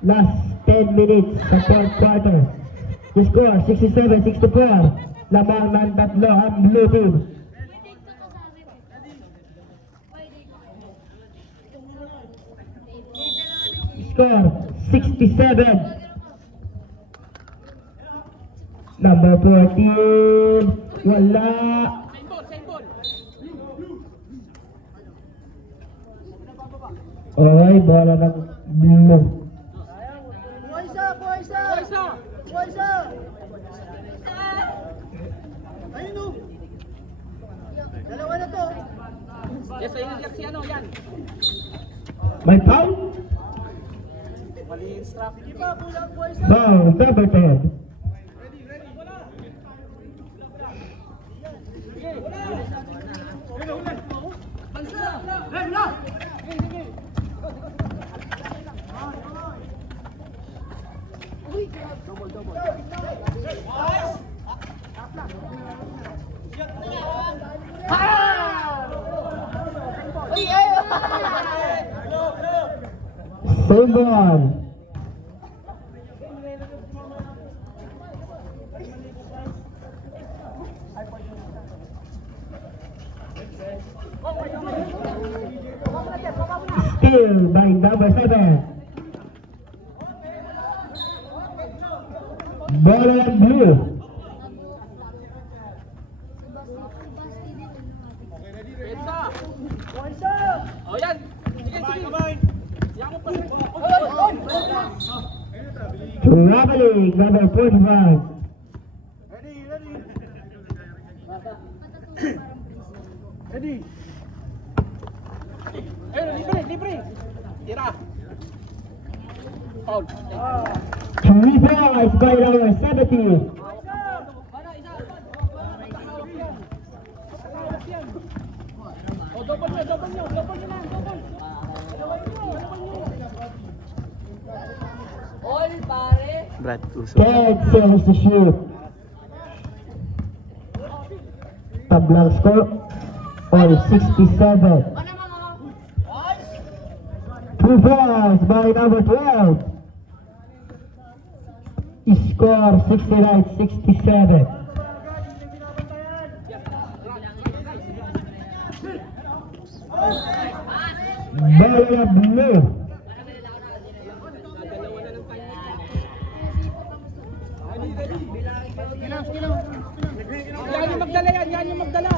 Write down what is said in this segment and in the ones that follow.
Last 10 minutes sa fourth quarter. The score 67-64. Lamang ng tatlo ang blue team. Score 67. Number 14. Wala. Okay, bola ng blue. Ayun o. Dalawa na to. Yes, ayun yung si ano, yan. May foul? Mali yung strap. Hindi pa, kulang boys. Foul, number 10. Same ball. Still by number 7. Ball and blue. Oh, yan. Sige, sige. Yan mo pa. Traveling number 45. Ready. Ayun, libre. Tira. Foul. 3 points by number 70. Oh, double nyo na, double. All pare. Brad Uso. 10 seconds to shoot. Tablang score all 67. 2 points by number 12. Score 69-67. Ball blue. Yan yung magdala yan, yan yung magdala.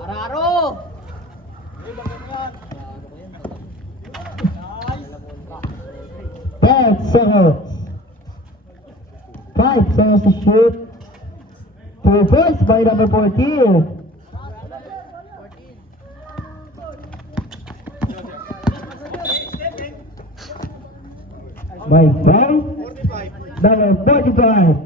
Araro! 10 seconds. 5 seconds to shoot. 2 points by number 14. By foul, number 45.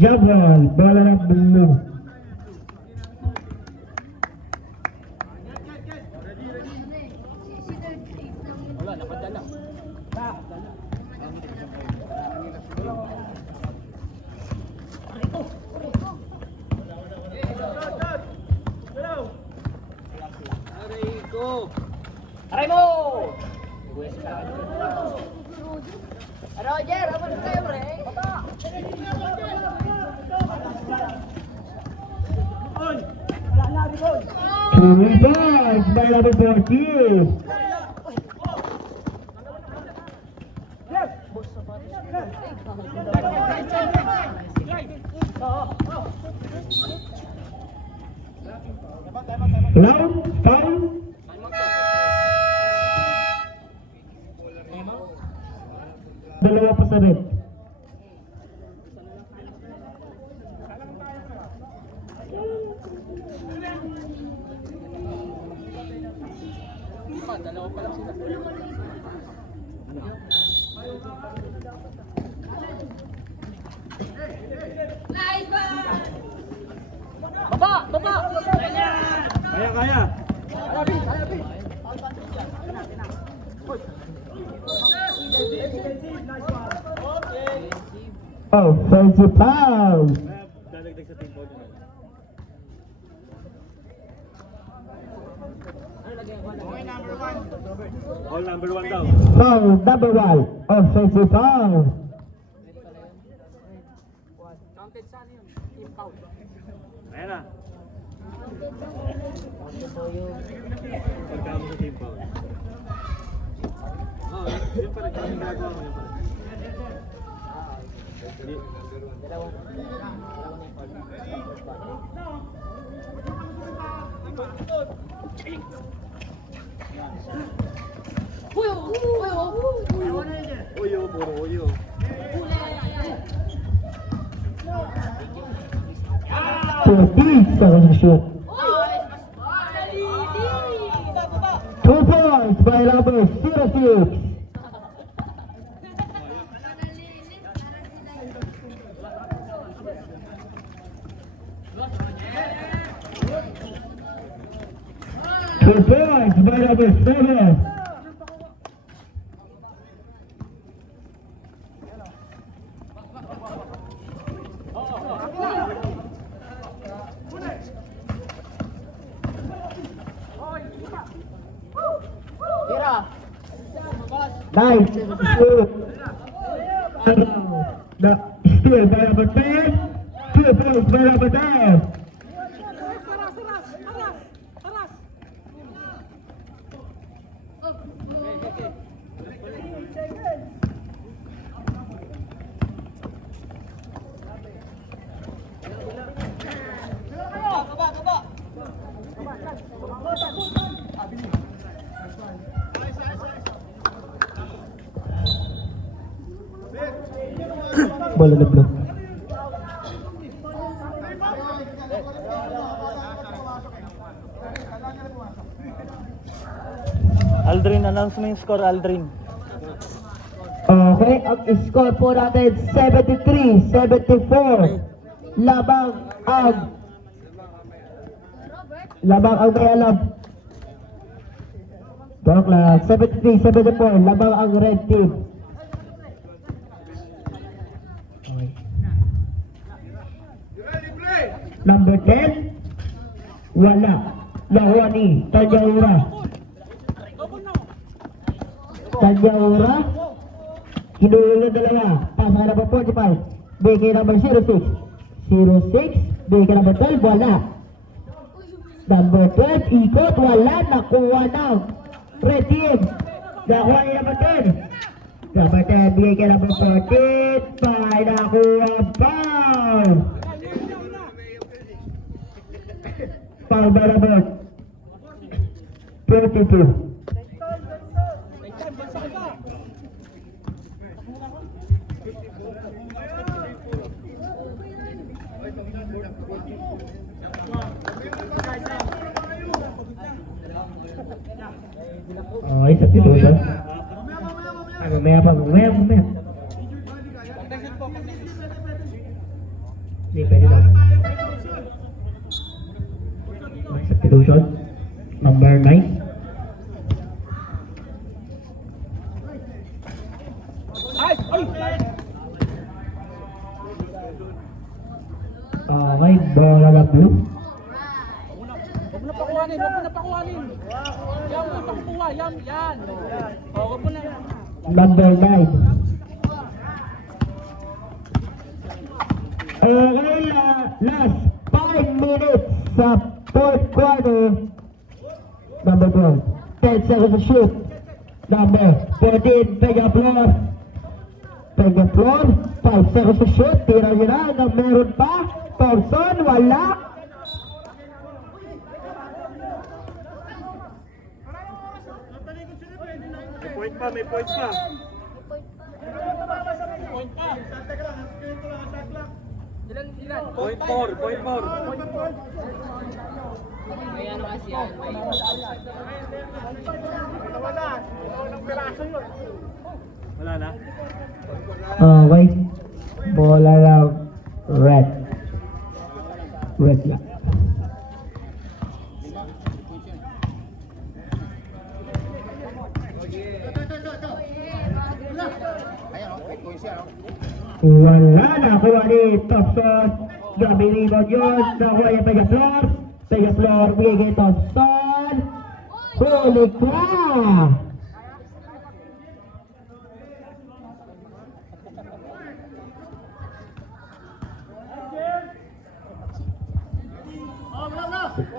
Jump ball, bola ng blue. Wala, napadala. Aray mo! Roger, apa kayo, pre? Bata! 2 points by number 14. Foul, foul. Dalawa pa sa red. Dalawa pa lang sila. Nice one! Baba! Baba! Kaya, kaya. Offensive foul. Dadagdag sa team foul yun. All number 1 daw. Foul number 1. Offensive foul. Counted sa ano yun? Team foul. Ayan na. Pagkamo sa team foul. Oo, yun pa rin. Yung ginagawa ko yun pa rin. Uyo, puro uyo. 14 seconds to shoot. 2 points by number 06. Two points by number 7. Nice shoot. The steal by number 10. 2 points by number 10. Bola na blue. Aldrin, announce mo yung score, Aldrin. Okay, ang score po natin 73-74. Labang ang may alam. Joke lang. 73-74. Labang ang red team. Okay. Number 10. Wala. Nakuha ni Tanyaura. Tanyaura. Kinulong ng dalawa. Pasa ka number 45. Bigay number 06. 06. Bigay number 12. Wala. Number 12. Ikot. Wala. Nakuha ng red team. Nakuha ni number 10. Number 10. Bigay kay number 14. Bye. Nakuha. Foul. Foul by number 22. Okay, substitution. Mamaya pa. Hindi, pwede lang. Okay, substitution. Number 9. Okay, bola na blue. Huwag mo na pakuhanin, huwag mo na pakuhanin. Yan mo na pakuha, yan. O, huwag mo na. Number 9. Okay, last 5 minutes sa fourth quarter. Number 12. 10 seconds to shoot. Number 14, Pega Flor. 5 seconds to shoot. Tira nyo na. Hanggang meron pa. Thompson, wala. May point pa. Ilan? Point 4. May ano kasi yan. Wala na. Okay. Bola lang. Red lang. Wala na kuha ni Thompson. Grabe rebound yun. Nakuha niya Pega Flor. Pega Flor, bigay kay Thompson. Huli ka!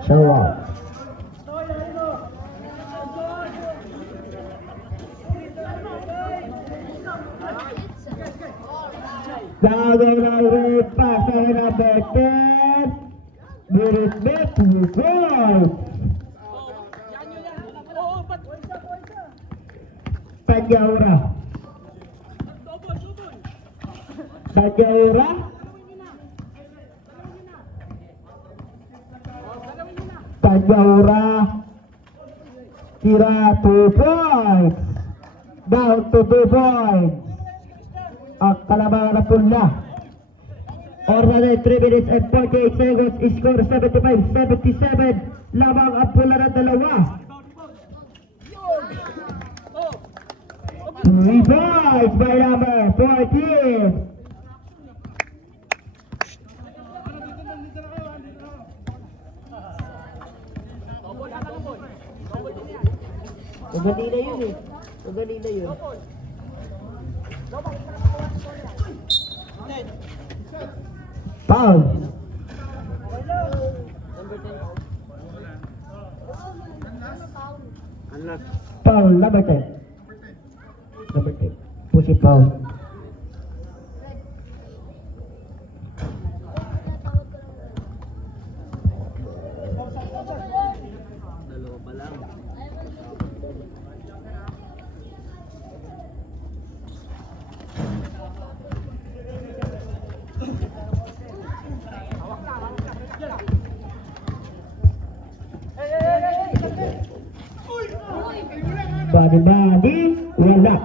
Show off. Gagawin na rin pass sa number 10. Birit bet, 2 goals. Tanyaura. Tanyaura. Tanyaura. Tira 2 points. Down to 2 points. Ang kalamangan na pula. Order 3 minutes and 48 seconds. Score 75-77. Lamang ang pula ng dalawa. 3 points by number 14. Ugali na yun eh. Ugali na yun. Foul. Foul, number 10. Number 10. Push it foul. Badi-badi, wala.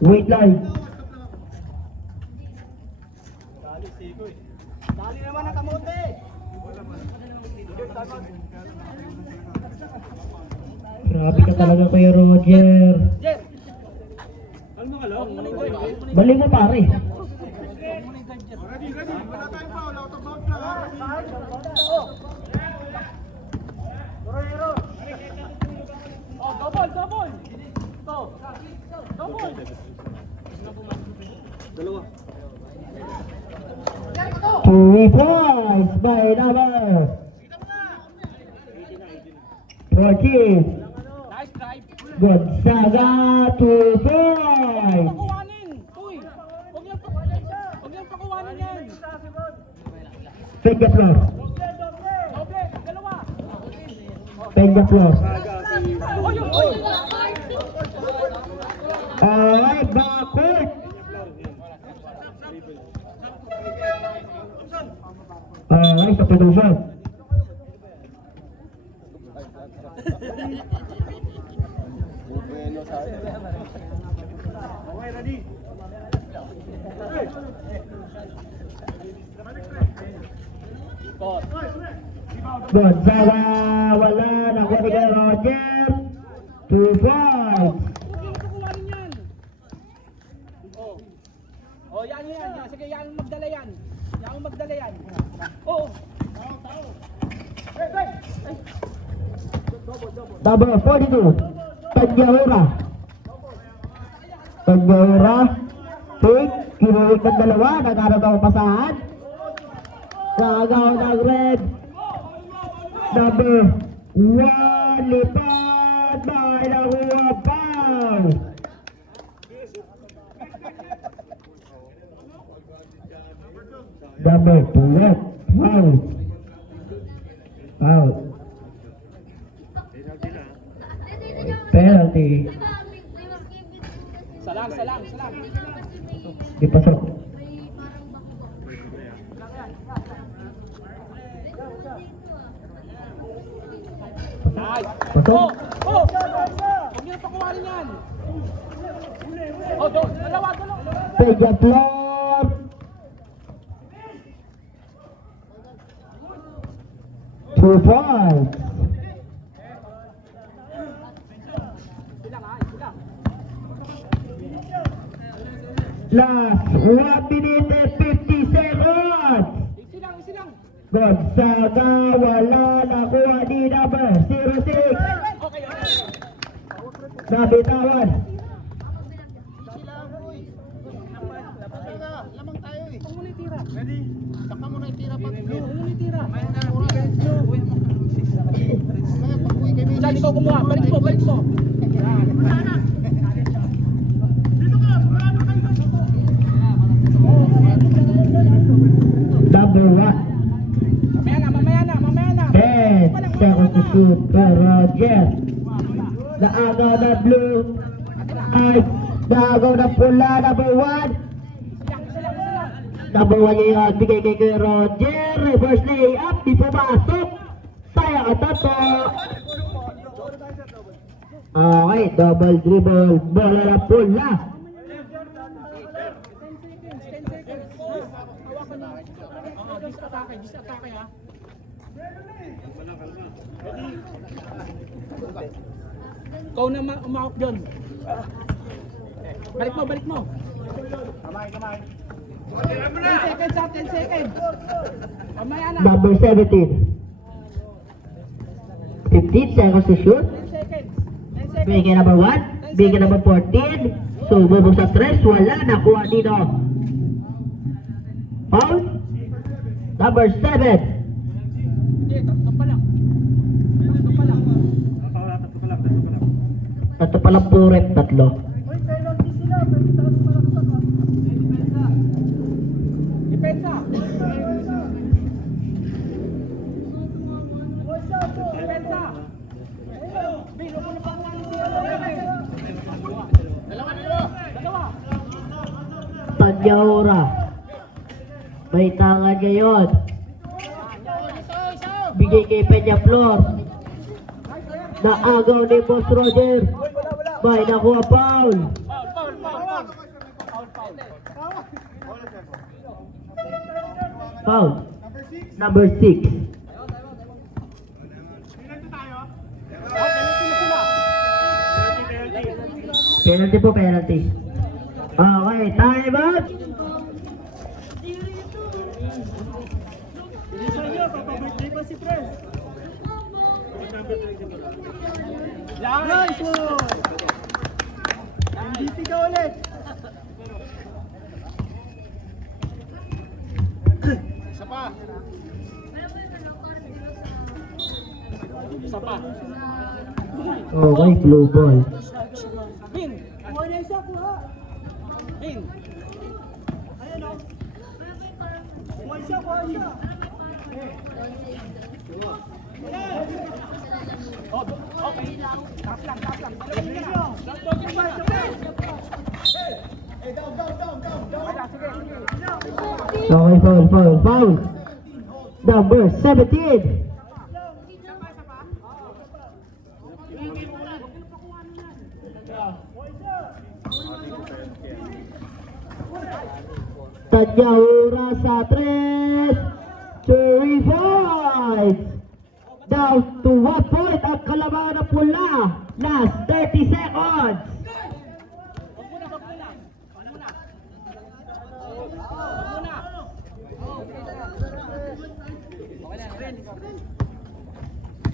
Wait lang. Dali naman ang kamote. Grabe ka talaga kay Roger. Balik mo pare. Oh, double. Ito. Double. Dalawa. 2 points by number 14. Nice drive. Gonzaga, 2 points. Pakuwanin. Uy. Huwag niyang pakuwanin yan. Pega Flor. Okay, dalawa. Pega Flor. Uy. Alright, backcourt. Alright, sa production. Okay, ready? Gonzaga, wala. Nakuha ni kay Roger. 2 points. Huwag niyang pakuwanin yan. Oh, yan. Sige, yan magdala yan. Oh. Number 42. Tanyaura. Take. Kinuwig ng dalawa. Nagkaroon ang pasahan. Kagaw ng red. Number 1. Lipad. Bahay na huwa. Foul. Number 2. Foul. Penalty. Salang. Di pasok. Nice. Pasok. Oh. Huwag niyang pakuwanin yan. Oh, dalawa. Pega Flor. Two points. Sila. Last 1 minute and 50 seconds. Easy lang, easy lang. Gonzaga wala nakuha ni number 06. Okay, okay. Nabitawan. Lamang tayo eh. Huwag mo na itira. Ready? Saka mo na itira pag blue. Huwag mo na itira. Saan ikaw kumuha? Balik mo, balik mo. Number 1. Mamaya na, mamaya na. 10 seconds to shoot for Roger. Naagaw na blue. Ay, naagaw na pula. Number 1. Number 1 yung bigay kay Roger. Reverse layup. Di pumasok. Sayang ang tato. Okay, double dribble. Bola na pula. 10 seconds. Just atake ha. Ikaw na umahok dyan. Balik mo, balik mo. Kamay. 10 seconds ha, 10 seconds. Mamaya na. Number 17. 15 seconds to shoot. 10 seconds. 10 seconds. Bigay kay number 1. Bigay kay number 14. So, bubog sa 3. Wala. Nakuha dito. Foul. Number 7. Hindi, tatlo pa lang. Tatlo pa lang. Tatlo palang purep. Tatlo. Depensa. Depensa. Bilo mo na pakuha ng Dalawa. Tanyaura. May tangan ngayon. Bigay kay Peña Flor. Naagaw ni Boss Roger. May nakuha foul. Foul. Number 6. Penalty po, penalty. Okay, time out. Nice one! MVP ka ulit! Isa pa! Isa pa! Okay, blue ball. Bin! Kuha niya isa, kuha! Bin! Ayan o! Kuha isa, kuha isa! Oh, okay. Tap lang. Dalawin ka na. Down ka na. Hey, down. Wala, sige. Okay, foul. Number 17. Tanyaura sa 3. 3 down to 1 point ang kalamangan ng pula. Last 30 seconds. Wag muna. Okay na.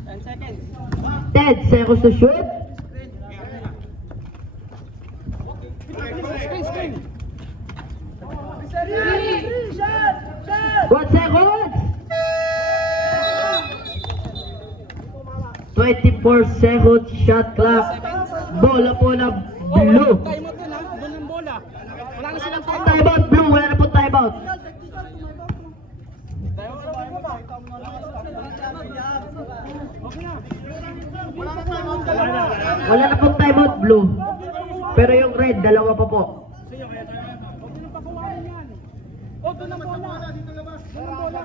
10 seconds. 10 seconds to shoot. Screen. 1 second. 24 seconds shot clock. Bola po na blue. Time out dun ha. Doon ang bola. Wala na silang time out. Time out blue. Wala na po time out. Wala na pong time out blue. Pero yung red, dalawa pa po. Huwag nyo nang pakuhain yan. O, doon ang bola. Doon ang bola.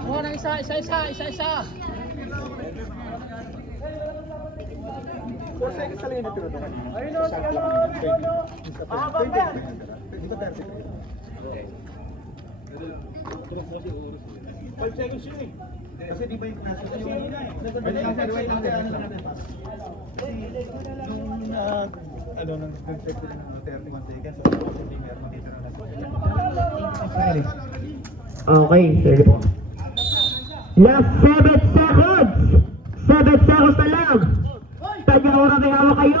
Kuha ng isa. 4 seconds lang yun ito. Ayun o, sige o. Pahabang ba yan? Dito 30. 5 seconds yun eh. Kasi di ba yung nasa yung nasa rewind lang ano lang. ano, nag-check ko ng 31 seconds. So, kasi hindi meron matitira na. Okay, sige po. Last 7 seconds! 7 seconds na lang! Tanya oras may hawak kayo!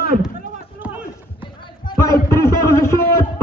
5, 3 seconds to shoot!